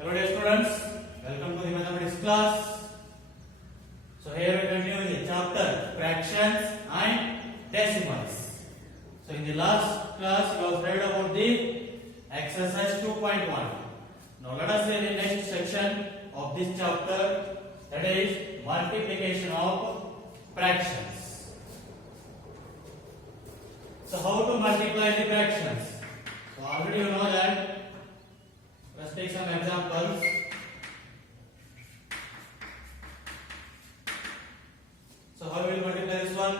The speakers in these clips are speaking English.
Hello dear students, welcome to the mathematics class. So here we continue the chapter fractions and decimals. So in the last class we have read about the exercise 2.1. Now let us see the next section of this chapter, that is multiplication of fractions. So how to multiply the fractions? So already you know that. Let's take some examples. So how will we multiply this one?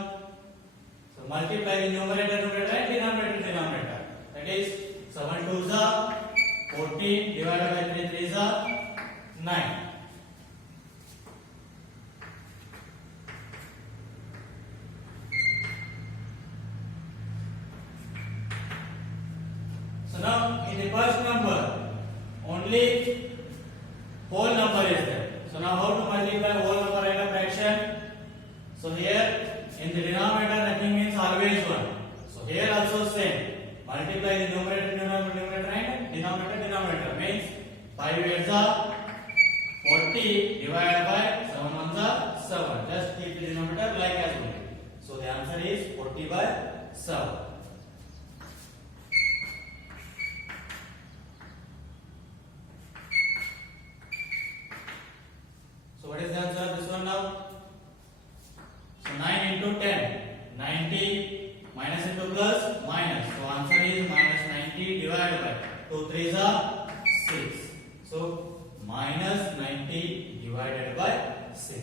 So multiply the numerator and denominator. That is 7 2 is 14 divided by 3 3 is 9. So now in the first number only whole number is there. So now how to multiply whole number and a fraction? So here in the denominator nothing means always 1. So here also same. Multiply the numerator and denominator means 5 8s are 40 divided by 7 1s are 7. Just keep the denominator like as well. So the answer is 40 by 7. So what is the answer of this one now? So 9 into 10, 90 minus into plus minus. So answer is minus 90 divided by 2 3s are 6. So minus 90 divided by 6.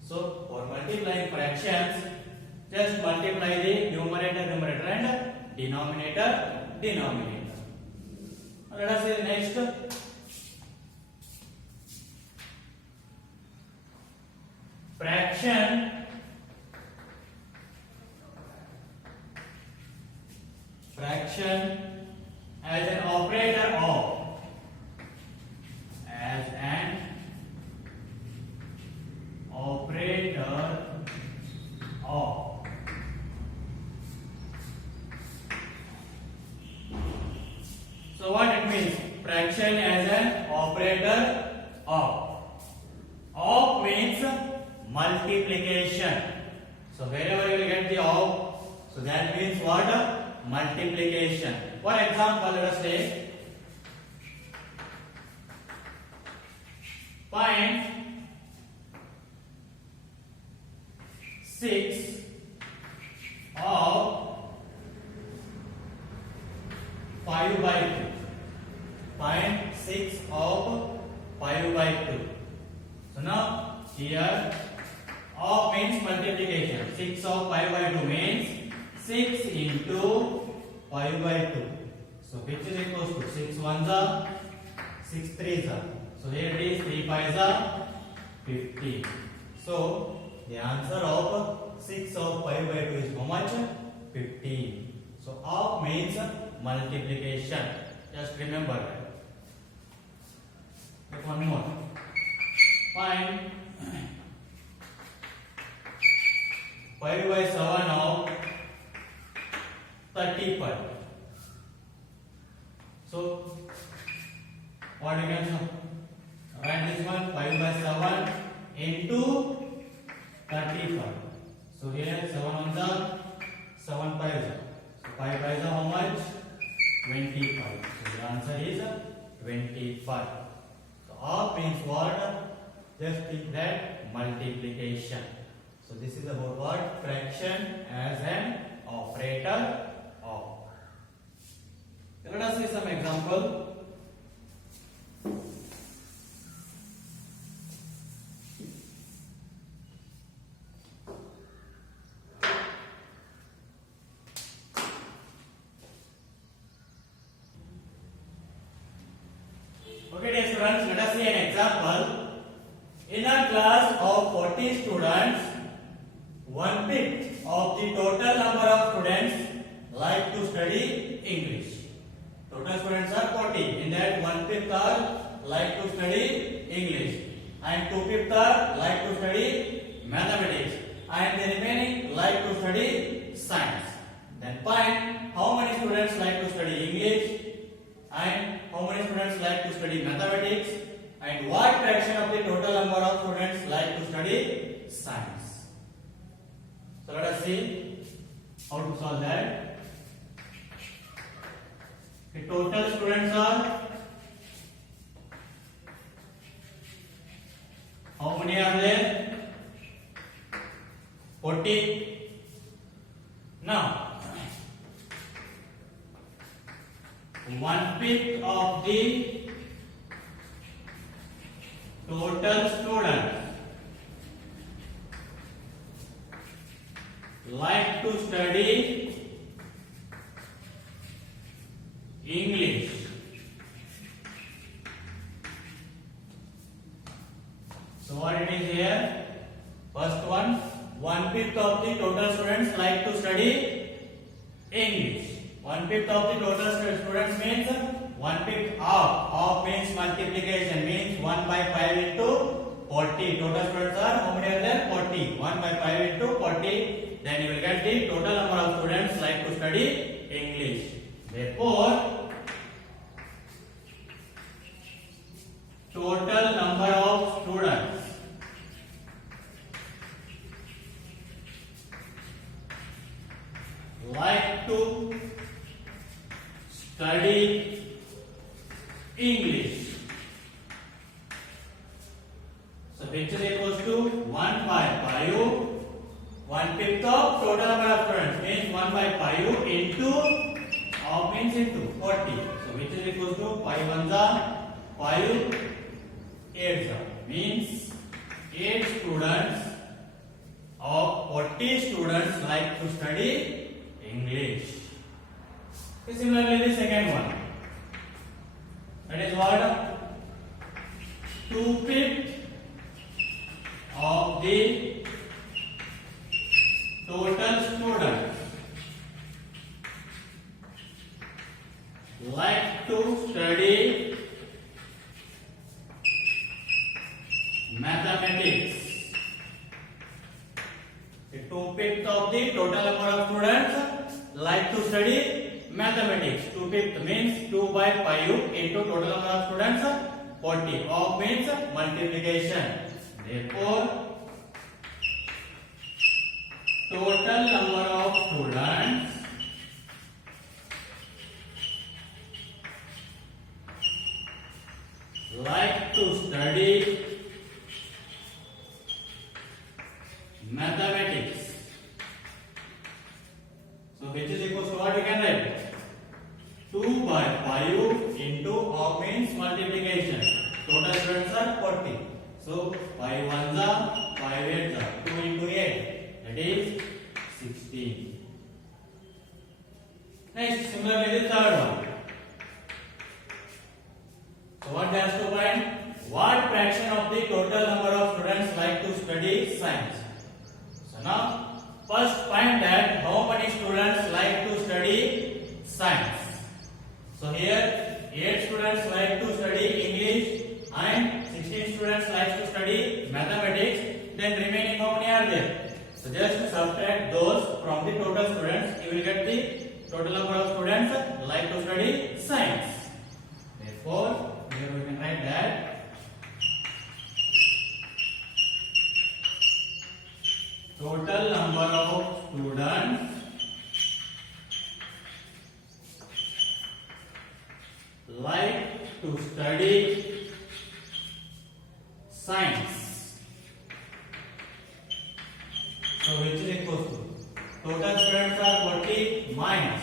So for multiplying fractions, just multiply the numerator and denominator. Now let us see the next. Fraction as an operator of. So what it means? Fraction as an operator of. Of means multiplication. So wherever you will get the of, so that means what? Multiplication. For example, let us take find 6 of 5 by 2. Find 6 of 5 by 2. So now here of means multiplication. 6 of 5 by 2 means 6 into 5 by 2. So which is equals to 6 1s are 6 3s are. So here it is 3 5s are 15. So the answer of 6 of 5 by 2 is how much? 15. So of means multiplication. Just remember that. Take one more. Find 5 by 7 of 35. So what you can do? Write this one 5 by 7 into 35. So here 7 1s are 7 5s are. So 5 5s are how much? 25. So the answer is 25. So of means what? Just think that multiplication. So this is about what? Fraction as an operator of. Let us see some example. Okay dear students, let us see an example. In a class of 40 students, 1/5 of the total number of students like to study English. Total students are 40. In that 1/5 are like to study English, and 2/5 are like to study mathematics, and the remaining like to study science. Then find how many students like to study English and how many students like to study mathematics students like to study science. So let us see how to solve that. The total students are, how many are there? 40. Now 1/5 of the total students like to study English. So what it is here? First one, 1/5 of the total students like to study English. 1/5 of the total students means 1/5 half. Half means multiplication, means 1 by 5 into 40. Total students are, how many are there? 40. 1 by 5 into 40. Then you will get the total number of students like to study English. Therefore, total number of students like to study English. So which is equals to 1 by 5. 1/5 of total number of students means 1 by 5 into half means into 40. So which is equals to 5 ones are 5 8s are means 8 students of 40 students like to study English. Similarly, the second one, that is what? 2/5 of the total students like to study mathematics. The 2/5 of the total number of students like to study mathematics. 2/5 means 2 by 5 into total number of students 40. Of means multiplication. Therefore, total number of students like to study mathematics. So which is equals to what we can write? 2 by 5 into half means multiplication. Total students are 40. So 5 ones are 5 8s are 2 into 8. That is 16. Next, similarly the third one. So what they have to find? What fraction of the total number of students like to study science? So now, first find that how many students like to study science. So here 8 students like to study English and 16 students like to study mathematics. Then remaining how many are there? So just subtract those from the total students. You will get the total number of students like to study science. Therefore, here we can write that total number of students like to study science. So which is equals to total students are 40 minus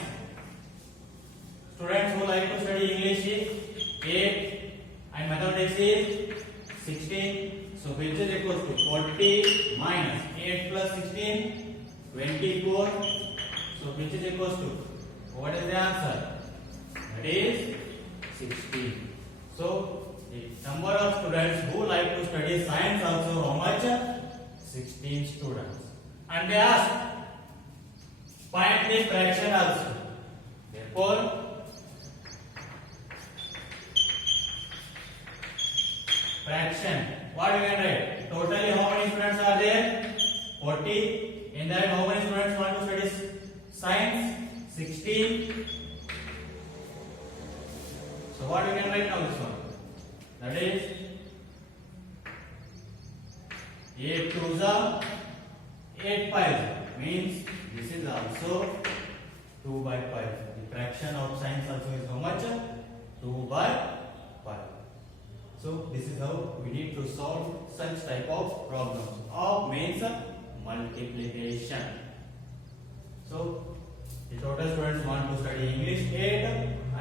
students who like to study English is 8 and mathematics is 16. So which is equals to 40 minus 8 plus 16 24. So which is equals to, what is the answer? That is 16. So the number of students who like to study science also how much? 16 students. And they ask find the fraction also. Therefore, fraction, what we can write? Totally how many students are there? 40. In that how many students want to study science? 16. So what we can write now this one? That is 8 2s are 8 5 means this is also 2 by 5. The fraction of signs also is how much? 2 by 5. So this is how we need to solve such type of problems. Of means multiplication. So the total students want to study English 8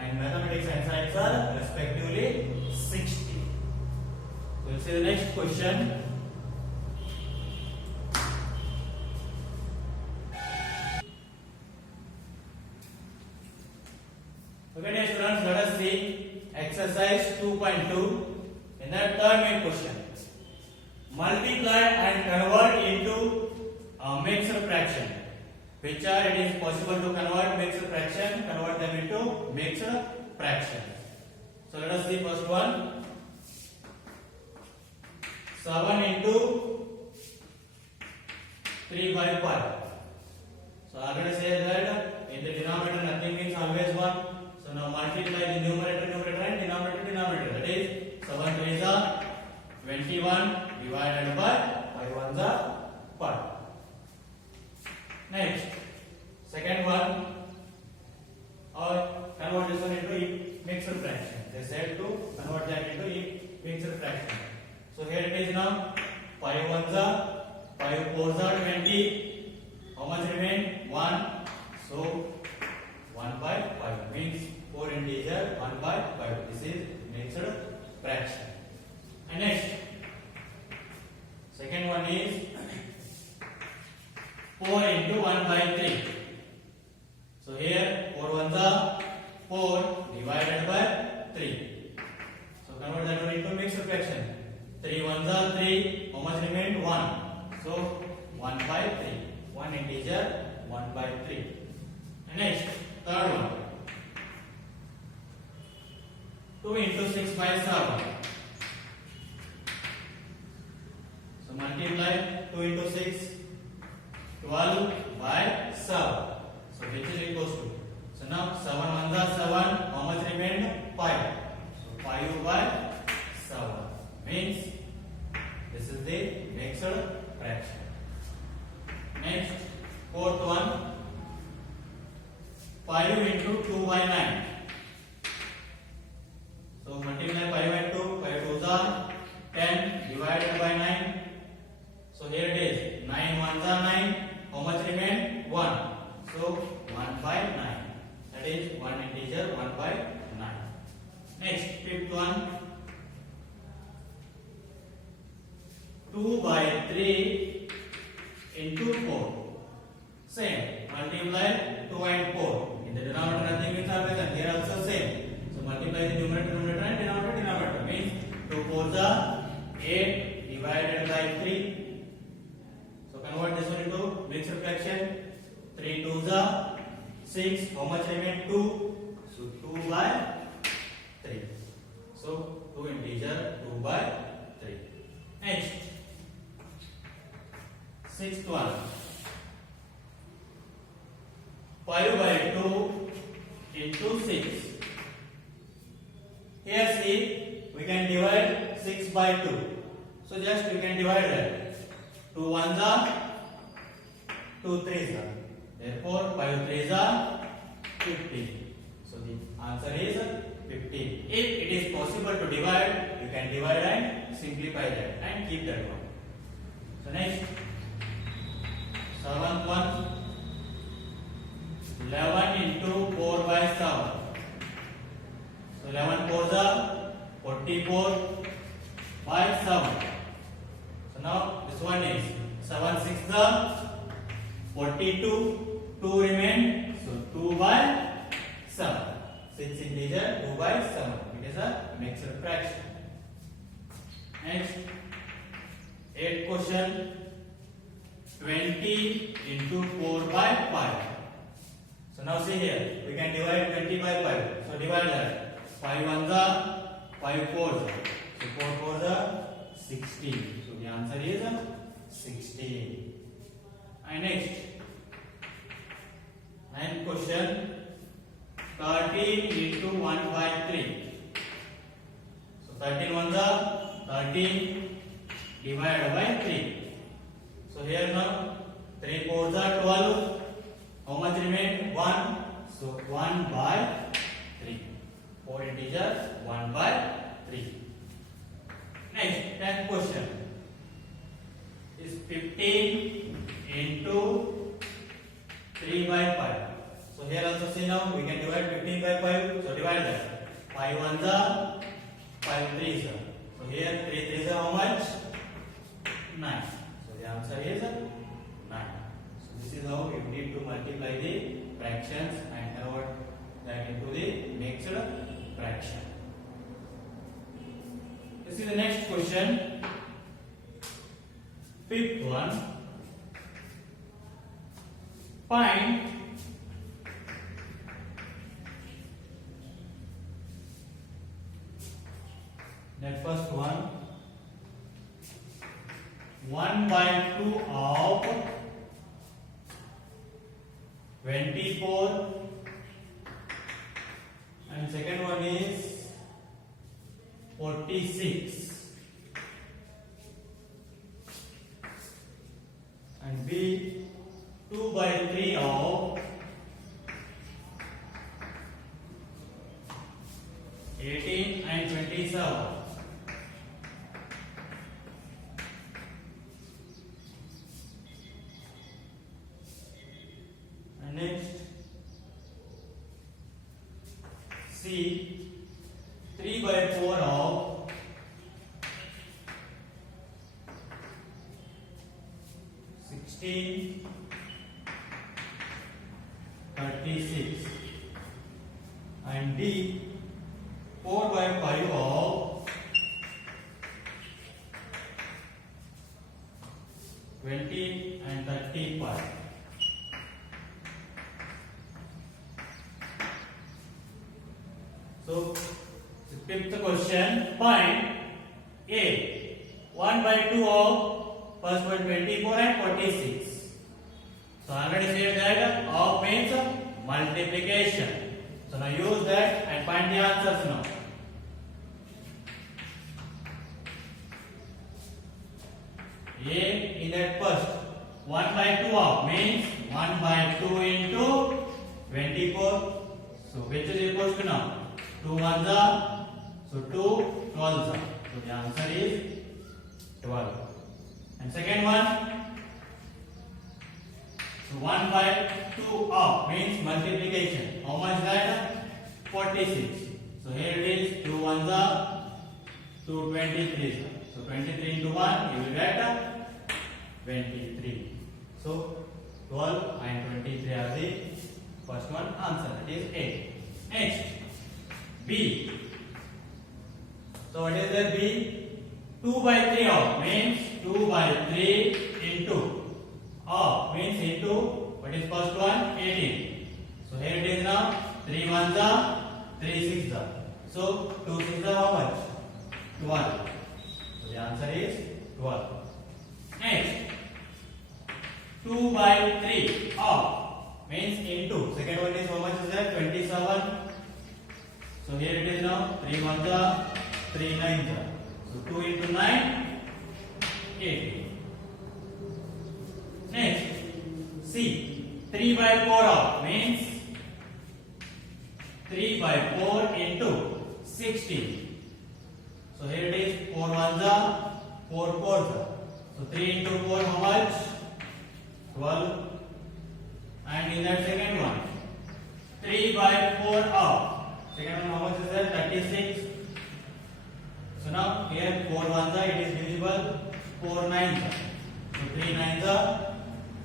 and mathematics and science are respectively 60. So let's see the next question. Okay, dear students, let us see exercise 2.2 in the third main question. Multiply and convert into a mixed fraction. Which are it is possible to convert mixed fraction, convert them into mixed fraction. So let us see first one. 7 into 3 by 5. So I'm going to say that in the denominator nothing means always 1. So now multiply the numerator and denominator. That is 7 3s are 21 divided by 5 1s are 5. Next, second one, or convert this one into mixed fraction. They said to convert that into mixed fraction. So here it is now 5 1s are 5 4s are 20. How much remain? 1. So 1 by 5 means 4 integer 1 by 5. This is mixed fraction. And next, second one is 4 into 1 by 3. So here 4 1s are 4 divided by 3. So convert that one into mixed fraction. 3 1s are 3. How much remained? 1. So 1 by 3. 1 integer 1 by 3. And next, third one. 2 into 6 by 7. So multiply 2 into 6. 12 by 7. So which is equals to. So now 7 1s are 7. How much remained? 5. So 5 by 7 means this is the mixed fraction. Next, fourth one. 5 into 2 by 9. So multiply 5 by 2. 5 2s are 10 divided by 9. So here it is 9 1s are 9. How much remain? 1. So 1 by 9. That is 1 integer 1 by 9. Next, fifth one. 2 by 3 into 4. Same. Multiply 2 and 4. In the denominator nothing means always, and here also same. So multiply the numerator and denominator. Means 2 4s are 8 divided by 3. So convert this one into mixed fraction. 3 2s are 6. How much remain? 2. So 2 by 3. So 2 integer 2 by 3. Next, sixth one. 5 by 2 into 6. Here see, we can divide 6 by 2. So just we can divide that. 2 1s are 2 3s are. Therefore 5 3s are 15. So the answer is 15. If it is possible to divide, you can divide and simplify that and keep that one. So next, seventh one. 11 into 4 by 7. So 11 4s are 44 by 7. So now this one is 7 6s are 42. 2 remain. So 2 by 7. 6 integer 2 by 7. It is a mixed fraction. Next, 8th question. 20 into 4 by 5. So now see here, we can divide 20 by 5. So divide that. 5 1s are 5 4s are. So 4 4s are 16. So the answer is 16. And next, 9th question. 13 into 1 by 3. So 13 1s are 13 divided by 3. So here now 3 4s are 12. How much remain? 1. So 1 by 3. 4 integer 1 by 3. Next, 10th question. Is 15 into 3 by 5. So here also see now we can divide 15 by 5. So divide that. 5 1s are 5 3s are. So here 3 3s are how much? 9. So the answer is 9. So this is how you need to multiply the fractions and convert that into the next fraction. This is the next question. Fifth one. Find that first one. 1 by 2 of 24 and second one is 46 and B 2 by 3 of 18 and 27. And next C 3 by 4 of 16 36 and D 4 by 5 of 20 and 35. So, fifth question, find A 1 by 2 of first one 24 and 46. So already said that of means multiplication. So now use that and find the answers now. A in that first 1 by 2 of means 1 by 2 into 24. So which is equals to now 2 ones are, so 2 12s are. So the answer is 12. And second one, so 1 by 2 of means multiplication. How much that? 46. So here it is 2 ones are, 2 23s are. So 23 into 1 you will get 23. So 12 and 23 are the first one answer, that is A. Next B. So what is the B? 2 by 3 of means 2 by 3 into of means into what is first one 18. So here it is now 3 ones are, 3 6s are. So 2 6s are how much? 12. So the answer is 12. Next 2 by 3 of means into second one is how much is that? 27. So here it is now 3 ones are, 3 9s are. So 2 into 9 18. Next C 3 by 4 of means 3 by 4 into 16. So here it is 4 ones are, 4 4s are. So 3 into 4 how much? 12. And in that second one 3 by 4 of second one how much is that? 36. So now here 4 ones are, it is divisible, 4 9s are. So 3 9s are,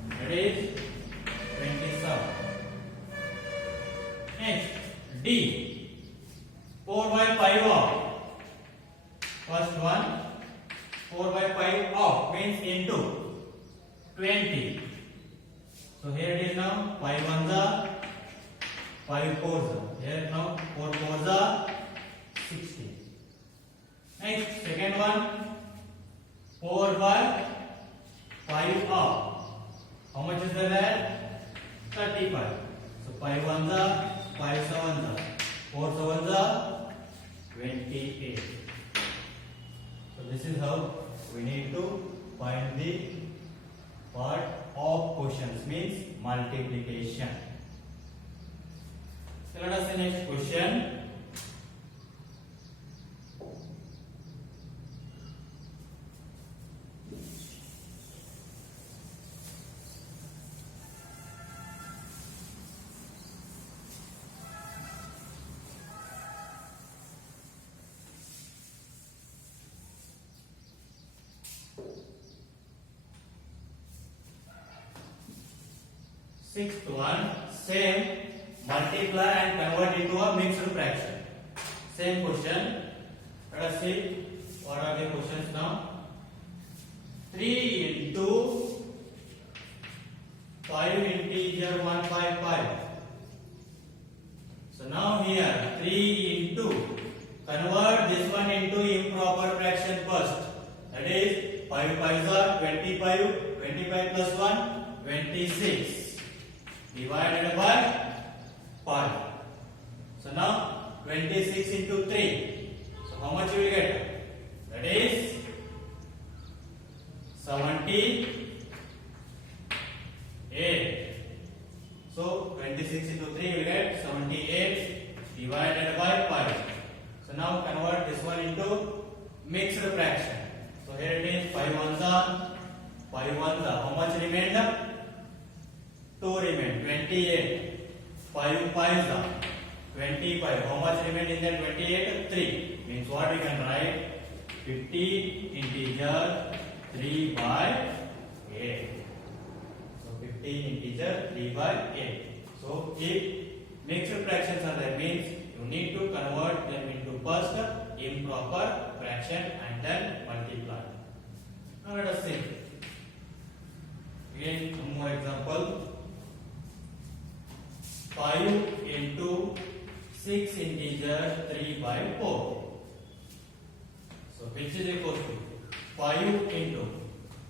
that is 27. Next D 4 by 5 of first one 4 by 5 of means into 20. So here it is now 5 ones are, 5 4s are. Here now 4 4s are 60. Next second one 4 by 5 of how much is there? 35. So 5 ones are, 5 7s are, 4 7s are 28. So this is how we need to find the What? Of quotients means multiplication. So let us see next question. Sixth one, same, multiply and convert into a mixed fraction. Same question. Let us see what are the questions now. 3 into 5 integer 1 by 5. So now here 3 into, convert this one into improper fraction first. That is 5 5s are 25, 25 plus 1, 26. Divided by 5. So now 26 into 3. So how much you will get? That is 78. So 26 into 3 you will get 78 divided by 5. So now convert this one into mixed fraction. So here it is 5 ones are 5 ones are. How much remained? 2 remain, 28. 5 5s are 25. How much remained in that 28? 3. Means what we can write? 50 integer 3 by 8. So 15 integer 3 by 8. So if mixed fractions are there, means you need to convert them into first improper fraction and then multiply. Now let us see. Again, one more example. 5 into 6 integer 3 by 4. So which is equal to 5 into.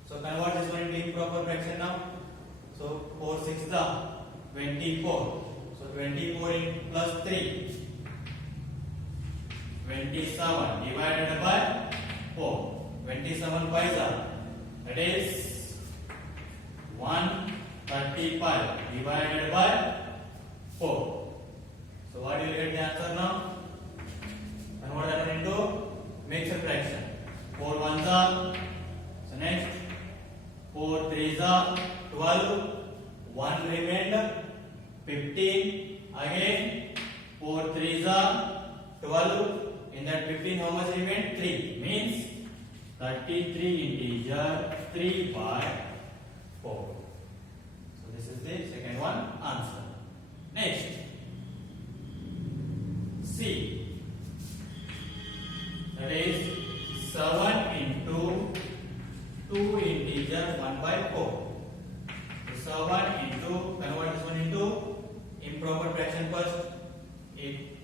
So convert this one into improper fraction now. So 4 6 is 24. So 24 in plus 3. 27 divided by 4. 27 5s are. That is 135 divided by 4. So what you will get the answer now? Convert that one into mixed fraction. 4 ones are. So next 4 3s are 12. 1 remained 15. Again 4 3s are 12. In that 15 how much remained? 3. Means 33 integer 3 by 4. So this is the second one answer. Next, C. That is 7 into 2 integer 1 by 4. So 7 into, convert this one into improper fraction first.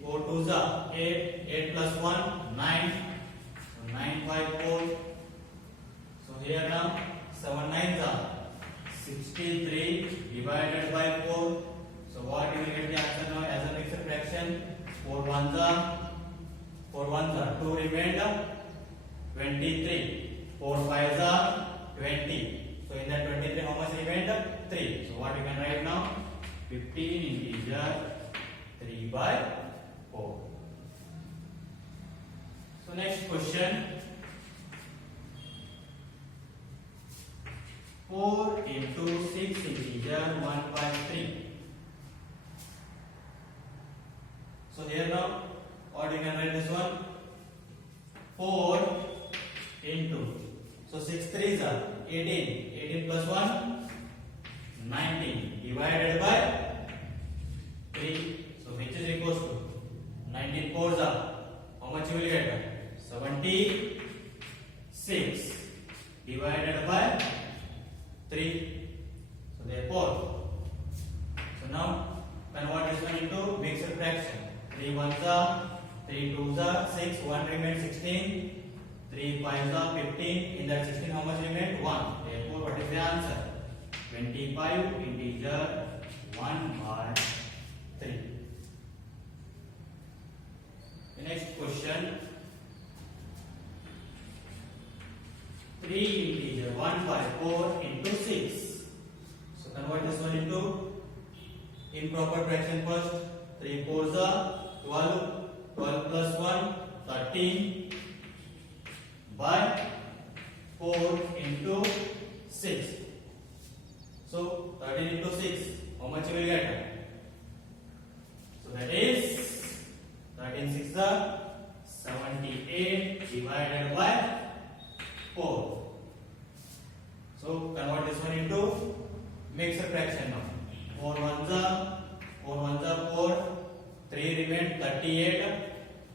4 2s are 8, 8 plus 1, 9. So 9 by 4. So here now 7 9s are 63 divided by 4. So what you will get the answer now as a mixed fraction? 4 ones are 2 remained 23. 4 5s are 20. So in that 23 how much remained? 3. So what you can write now? 15 integer 3 by 4. So next question. 4 into 6 integer 1 by 3. So here now, what you can write this one? 4 into. So 6 3s are 18. 18 plus 1, 19 divided by 3. So which is equals to 19 4s are. How much you will get? 76 divided by 3. So therefore, so now convert this one into mixed fraction. 3 1s are, 3 2s are 6, 1 remains 16, 3 5s are 15. In that 16 how much remained? 1. Therefore what is the answer? 25 integer 1 by 3. The next question. 3 integer 1 by 4 into 6. improper fraction first. 3 4s are 12. 12 plus 1 13 by 4 into 6. So 13 into 6, how much you will get? So that is 13 6 are 78 divided by 4. So convert this one into mixed fraction now. 4 ones are 4, 3 remain 38,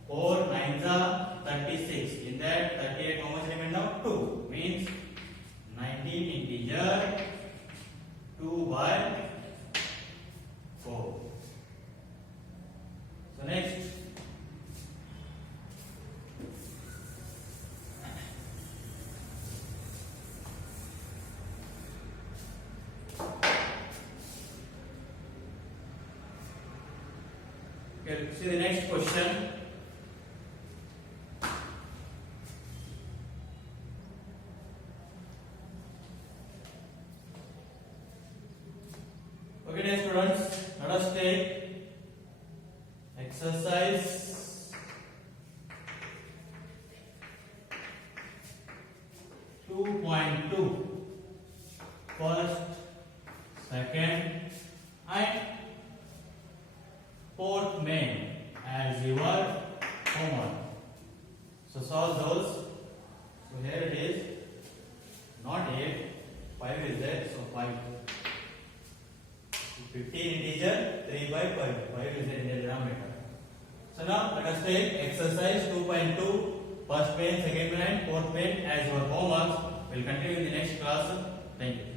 4 9s are 36. In that 38, how much remain now? 2. Means 19 integer 2 by 4. So next, okay, see the next question. Okay, dear students, let us take exercise 2.2, first, second, and fourth main as your homework. So solve those. So here it is, not 8, 5 is there, so 5. 15 integer 3 by 5. 5 is in the denominator. So now let us take exercise 2.2, first main, second main, and fourth main as your homework. We'll continue in the next class. Thank you.